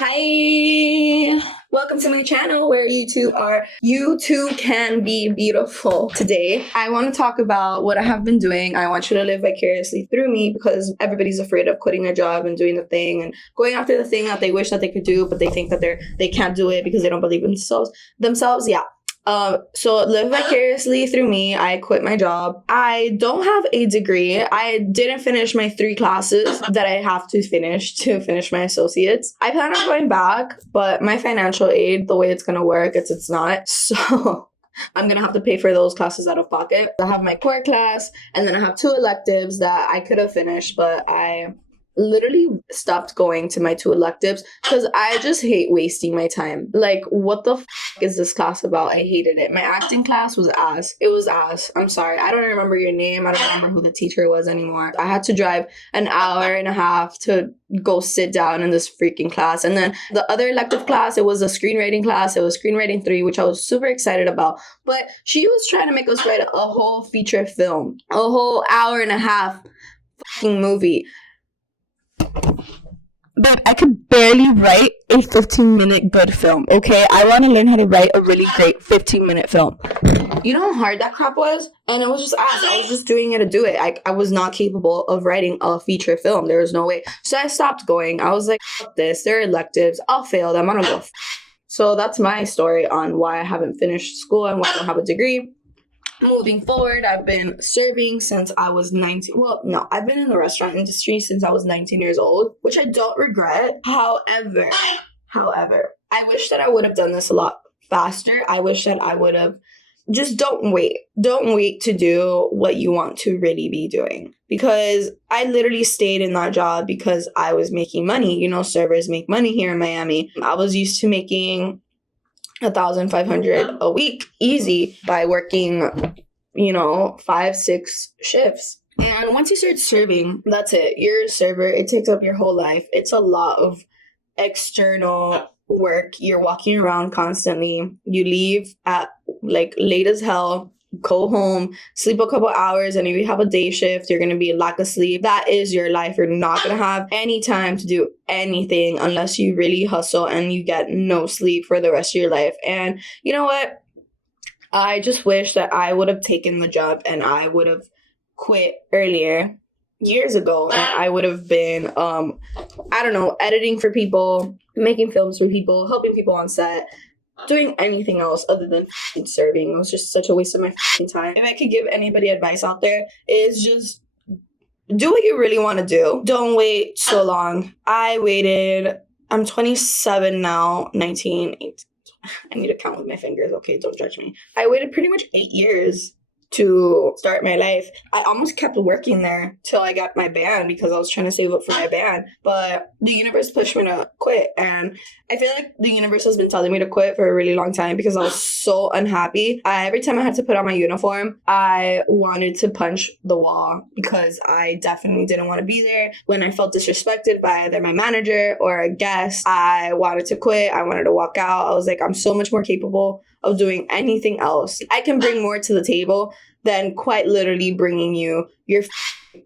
Hi, welcome to my channel where you too can be beautiful. Today, I want to talk about what I have been doing. I want you to live vicariously through me because everybody's afraid of quitting a job and doing the thing and going after the thing that they wish that they could do, but they think that they can't do it because they don't believe in themselves. Yeah. So live vicariously through me. I quit my job. I don't have a degree. I didn't finish my 3 classes that I have to finish my associates. I plan on going back, but my financial aid, the way it's going to work, it's not. So I'm going to have to pay for those classes out of pocket. I have my core class, and then I have 2 electives that I could have finished, but I literally stopped going to my 2 electives because I just hate wasting my time. Like, what the is this class about? I hated it. My acting class was ass. It was ass. I'm sorry. I don't remember your name. I don't remember who the teacher was anymore. I had to drive an hour and a half to go sit down in this freaking class. And then the other elective class, it was a screenwriting class. It was screenwriting 3, which I was super excited about. But she was trying to make us write a whole feature film, a whole hour and a half fucking movie. But I could barely write a 15-minute good film, okay? I want to learn how to write a really great 15-minute film. You know how hard that crap was? And it was just ass. I was just doing it to do it. I was not capable of writing a feature film. There was no way. So I stopped going. I was like, fuck this. They're electives. I'll fail them. I don't go. So that's my story on why I haven't finished school and why I don't have a degree. Moving forward, I've been serving since I was 19. Well, no, I've been in the restaurant industry since I was 19 years old, which I don't regret. However, I wish that I would have done this a lot faster. I wish that I would have just don't wait. Don't wait to do what you want to really be doing. Because I literally stayed in that job because I was making money. You know, servers make money here in Miami. I was used to making 1,500 a week easy by working 5-6 shifts. And once you start serving, that's it. You're a server. It takes up your whole life. It's a lot of external work. You're walking around constantly. You leave at late as hell, go home, sleep a couple hours, and if you have a day shift, you're going to be lack of sleep. That is your life. You're not going to have any time to do anything unless you really hustle and you get no sleep for the rest of your life. And you know what? I just wish that I would have taken the job and I would have quit earlier, years ago, and I would have been, editing for people, making films for people, helping people on set, doing anything else other than serving. It was just such a waste of my time. If I could give anybody advice out there, is just do what you really want to do. Don't wait so long. I waited. I'm 27 now, 19, 18. I need to count with my fingers. Okay, don't judge me. I waited pretty much 8 years to start my life. I almost kept working there till I got my band because I was trying to save up for my band. But the universe pushed me to quit. And I feel like the universe has been telling me to quit for a really long time because I was so unhappy. Every time I had to put on my uniform, I wanted to punch the wall because I definitely didn't want to be there. When I felt disrespected by either my manager or a guest, I wanted to quit. I wanted to walk out. I was like, I'm so much more capable of doing anything else. I can bring more to the table than quite literally bringing you your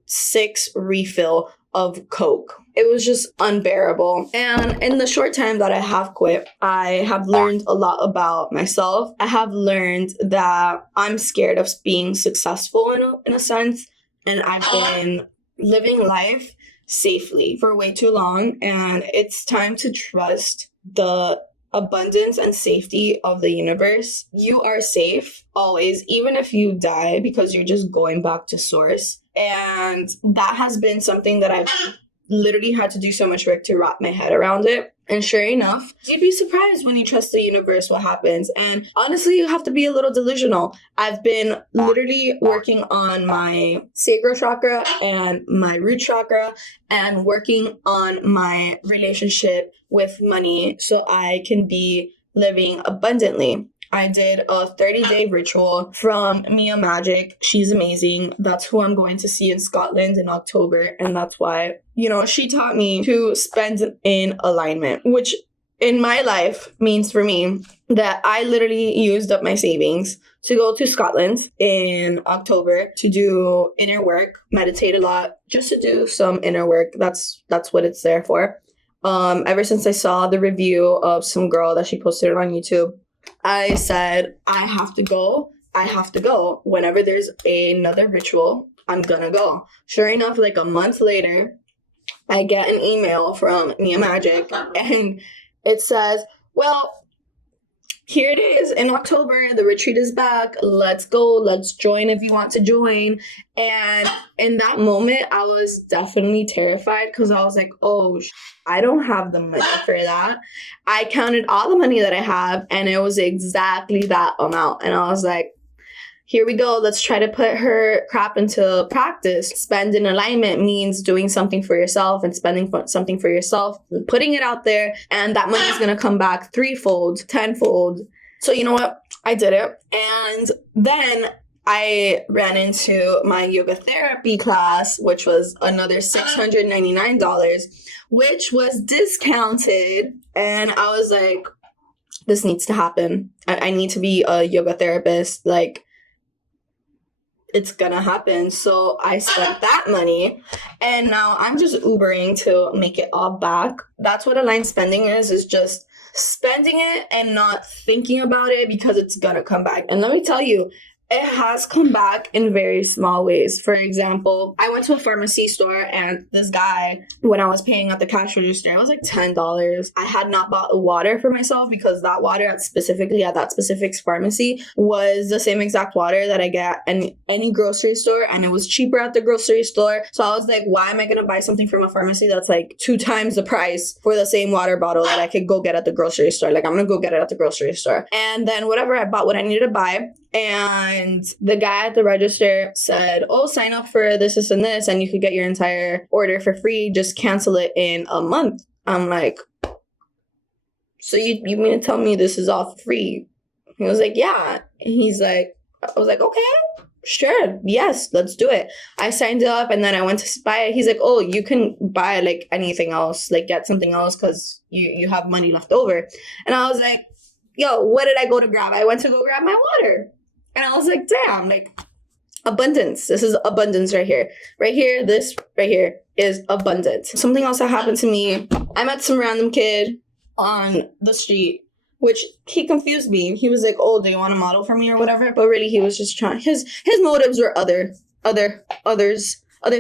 6 refill of Coke. It was just unbearable. And in the short time that I have quit, I have learned a lot about myself. I have learned that I'm scared of being successful in a sense. And I've been living life safely for way too long. And it's time to trust the abundance and safety of the universe. You are safe always, even if you die, because you're just going back to source. And that has been something that I've literally had to do so much work to wrap my head around it. And sure enough, you'd be surprised when you trust the universe what happens. And honestly, you have to be a little delusional. I've been literally working on my sacral chakra and my root chakra and working on my relationship with money so I can be living abundantly. I did a 30-day ritual from Mia Magic. She's amazing. That's who I'm going to see in Scotland in October. And that's why, she taught me to spend in alignment, which in my life means for me that I literally used up my savings to go to Scotland in October to do inner work, meditate a lot, just to do some inner work. That's what it's there for. ever since I saw the review of some girl that she posted it on YouTube, I said, I have to go. I have to go. Whenever there's another ritual, I'm gonna go. Sure enough, like a month later, I get an email from Mia Magic, and it says, well, here it is in October. The retreat is back. Let's go. Let's join if you want to join. And in that moment, I was definitely terrified because I was like, oh, I don't have the money for that. I counted all the money that I have, and it was exactly that amount. And I was like, here we go. Let's try to put her crap into practice. Spend in alignment means doing something for yourself and spending something for yourself, putting it out there, and that money is going to come back threefold, tenfold. So you know what? I did it. And then I ran into my yoga therapy class, which was another $699, which was discounted. And I was like, this needs to happen. I need to be a yoga therapist. Like, it's gonna happen. So I spent that money, and now I'm just Ubering to make it all back. That's what aligned spending is just spending it and not thinking about it because it's gonna come back. And let me tell you, it has come back in very small ways. For example, I went to a pharmacy store, and this guy, when I was paying at the cash register, it was like $10. I had not bought a water for myself because that water specifically at that specific pharmacy was the same exact water that I get in any grocery store, and it was cheaper at the grocery store. So I was like, why am I going to buy something from a pharmacy that's like 2 times the price for the same water bottle that I could go get at the grocery store? Like, I'm going to go get it at the grocery store. And then whatever, I bought what I needed to buy. And the guy at the register said, oh, sign up for this, and this, and you could get your entire order for free. Just cancel it in a month. I'm like, so you mean to tell me this is all free? He was like, yeah. He's like, I was like, okay, sure. Yes, let's do it. I signed up, and then I went to buy it. He's like, oh, you can buy like anything else, like get something else because you have money left over. And I was like, yo, what did I go to grab? I went to go grab my water. And I was like, damn, like, abundance. This is abundance right here. Right here, this right here is abundance. Something else that happened to me, I met some random kid on the street, which he confused me. He was like, oh, do you want to model for me or whatever? But really, he was just trying, his motives were other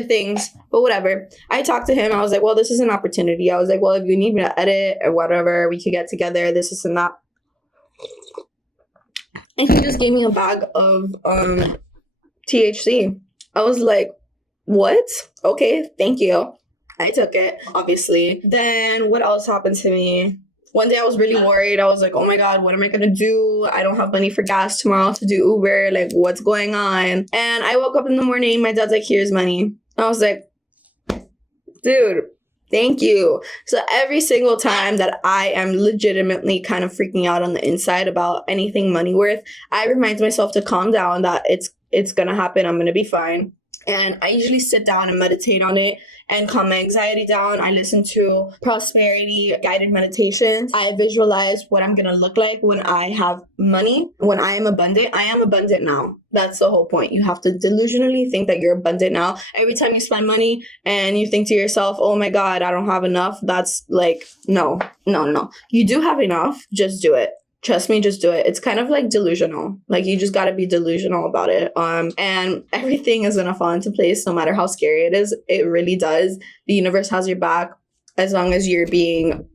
things, but whatever. I talked to him. I was like, well, this is an opportunity. I was like, well, if you need me to edit or whatever, we could get together, this and that. And he just gave me a bag of THC. I was like, what? Okay, thank you. I took it, obviously. Then what else happened to me? One day I was really worried. I was like, oh my God, what am I going to do? I don't have money for gas tomorrow to do Uber. Like, what's going on? And I woke up in the morning. My dad's like, here's money. I was like, dude, thank you. So every single time that I am legitimately kind of freaking out on the inside about anything money worth, I remind myself to calm down, that it's going to happen. I'm going to be fine. And I usually sit down and meditate on it and calm my anxiety down. I listen to prosperity guided meditations. I visualize what I'm going to look like when I have money. When I am abundant, I am abundant now. That's the whole point. You have to delusionally think that you're abundant now. Every time you spend money and you think to yourself, oh my God, I don't have enough. That's like, no. You do have enough. Just do it. Trust me, just do it. It's kind of like delusional. Like, you just got to be delusional about it. And everything is going to fall into place no matter how scary it is. It really does. The universe has your back as long as you're being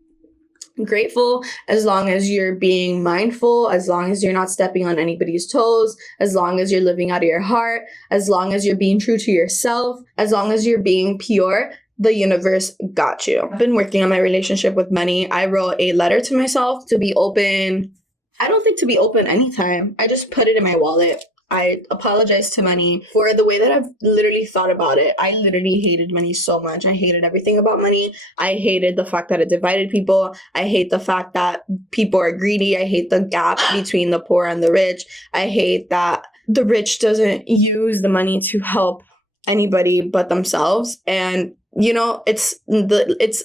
grateful, as long as you're being mindful, as long as you're not stepping on anybody's toes, as long as you're living out of your heart, as long as you're being true to yourself, as long as you're being pure. The universe got you. I've been working on my relationship with money. I wrote a letter to myself to be open. I don't think to be open anytime. I just put it in my wallet. I apologize to money for the way that I've literally thought about it. I literally hated money so much. I hated everything about money. I hated the fact that it divided people. I hate the fact that people are greedy. I hate the gap between the poor and the rich. I hate that the rich doesn't use the money to help anybody but themselves. And you know, it's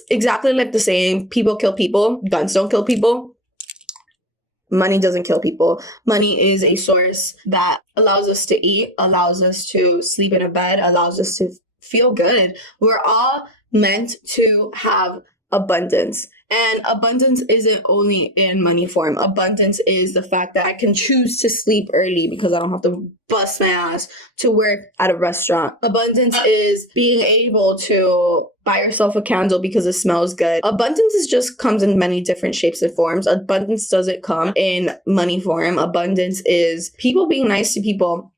exactly like the saying, people kill people, guns don't kill people. Money doesn't kill people. Money is a source that allows us to eat, allows us to sleep in a bed, allows us to feel good. We're all meant to have abundance. And abundance isn't only in money form. Abundance is the fact that I can choose to sleep early because I don't have to bust my ass to work at a restaurant. Abundance is being able to buy yourself a candle because it smells good. Abundance comes in many different shapes and forms. Abundance doesn't come in money form. Abundance is people being nice to people.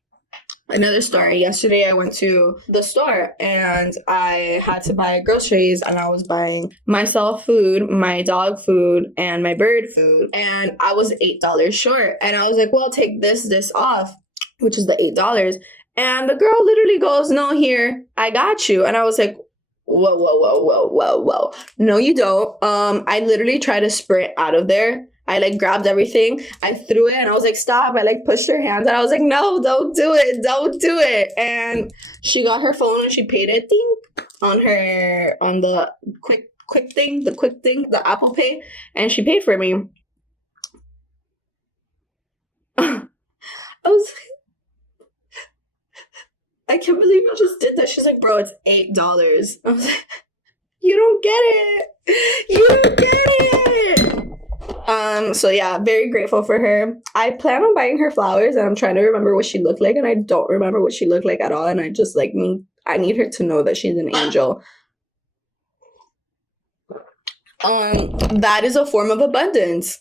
Another story. Yesterday I went to the store and I had to buy groceries, and I was buying myself food, my dog food, and my bird food. And I was $8 short. And I was like, well, take this off, which is the $8. And the girl literally goes, no, here, I got you. And I was like, whoa. No, you don't. I literally tried to sprint out of there. I like grabbed everything, I threw it, and I was like, stop. I like pushed her hands, and I was like, no, don't do it. And she got her phone and she paid it on the quick thing, the Apple Pay, and she paid for me. I was like, I can't believe you just did that. She's like, bro, it's $8. I was like, you don't get it. So yeah, very grateful for her. I plan on buying her flowers, and I'm trying to remember what she looked like, and I don't remember what she looked like at all, and I just like I need her to know that she's an angel. That is a form of abundance.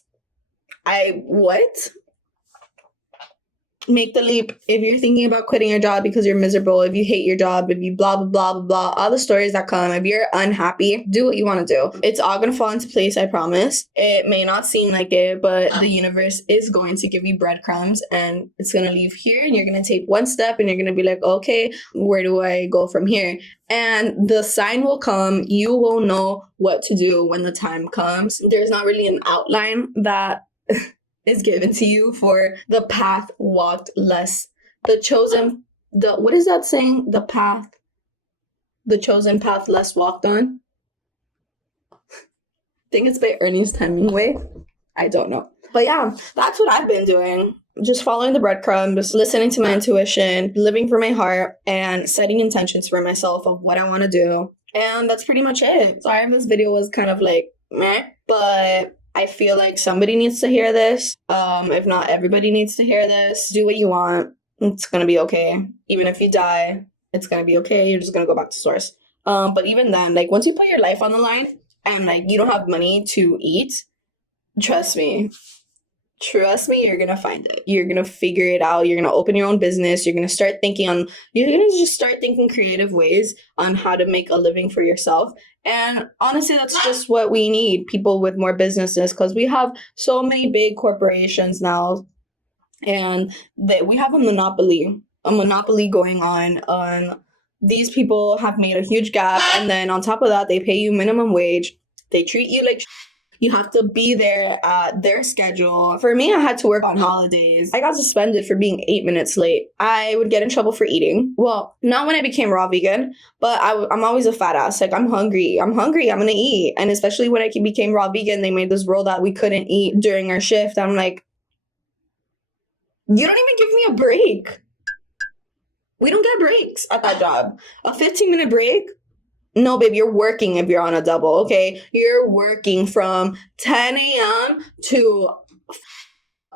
Make the leap. If you're thinking about quitting your job because you're miserable, if you hate your job, if you blah, blah, blah, blah, blah, all the stories that come, if you're unhappy, do what you want to do. It's all going to fall into place, I promise. It may not seem like it, but the universe is going to give you breadcrumbs, and it's going to leave here, and you're going to take one step, and you're going to be like, okay, where do I go from here? And the sign will come. You will know what to do when the time comes. There's not really an outline that is given to you for the path walked less. What is that saying? The chosen path less walked on. I think it's by Ernest Hemingway. I don't know. But yeah, that's what I've been doing. Just following the breadcrumbs, listening to my intuition, living for my heart, and setting intentions for myself of what I want to do. And that's pretty much it. Sorry if this video was kind of like meh, but I feel like somebody needs to hear this. If not, everybody needs to hear this. Do what you want. It's going to be okay. Even if you die, it's going to be okay. You're just going to go back to source. But even then, like, once you put your life on the line and, like, you don't have money to eat, trust me, you're going to find it. You're going to figure it out. You're going to open your own business. You're going to start thinking creative ways on how to make a living for yourself. And honestly, that's just what we need, people with more businesses, because we have so many big corporations now, and we have a monopoly going on. These people have made a huge gap, and then on top of that, they pay you minimum wage. They treat you like you have to be there at their schedule. For me, I had to work on holidays. I got suspended for being 8 minutes late. I would get in trouble for eating. Well, not when I became raw vegan, but I'm always a fat ass. Like, I'm hungry. I'm going to eat. And especially when I became raw vegan, they made this rule that we couldn't eat during our shift. I'm like, you don't even give me a break. We don't get breaks at that job. A 15-minute break? No, babe, you're working if you're on a double, okay? You're working from 10 a.m. to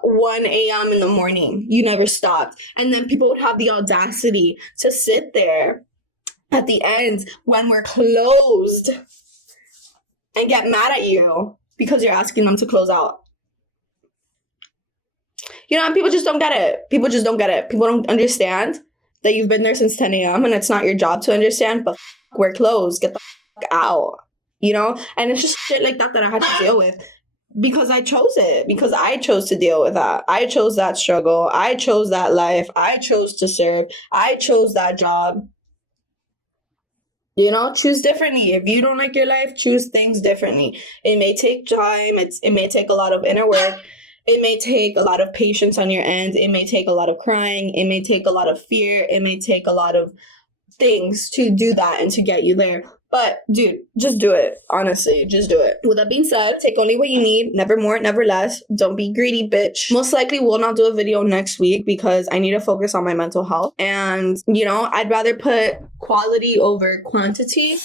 1 a.m. in the morning. You never stopped. And then people would have the audacity to sit there at the end when we're closed and get mad at you because you're asking them to close out. You know, and people just don't get it. People don't understand that you've been there since 10 a.m. and it's not your job to understand, but we're closed. Get the out. You know? And it's just shit like that I had to deal with because I chose it. Because I chose to deal with that. I chose that struggle. I chose that life. I chose to serve. I chose that job. You know, choose differently. If you don't like your life, choose things differently. It may take time. It may take a lot of inner work. It may take a lot of patience on your end. It may take a lot of crying. It may take a lot of fear. It may take a lot of things to do that and to get you there. But, dude, just do it. Honestly, just do it. With that being said, take only what you need. Never more, never less. Don't be greedy, bitch. Most likely we'll not do a video next week because I need to focus on my mental health. And, you know, I'd rather put quality over quantity.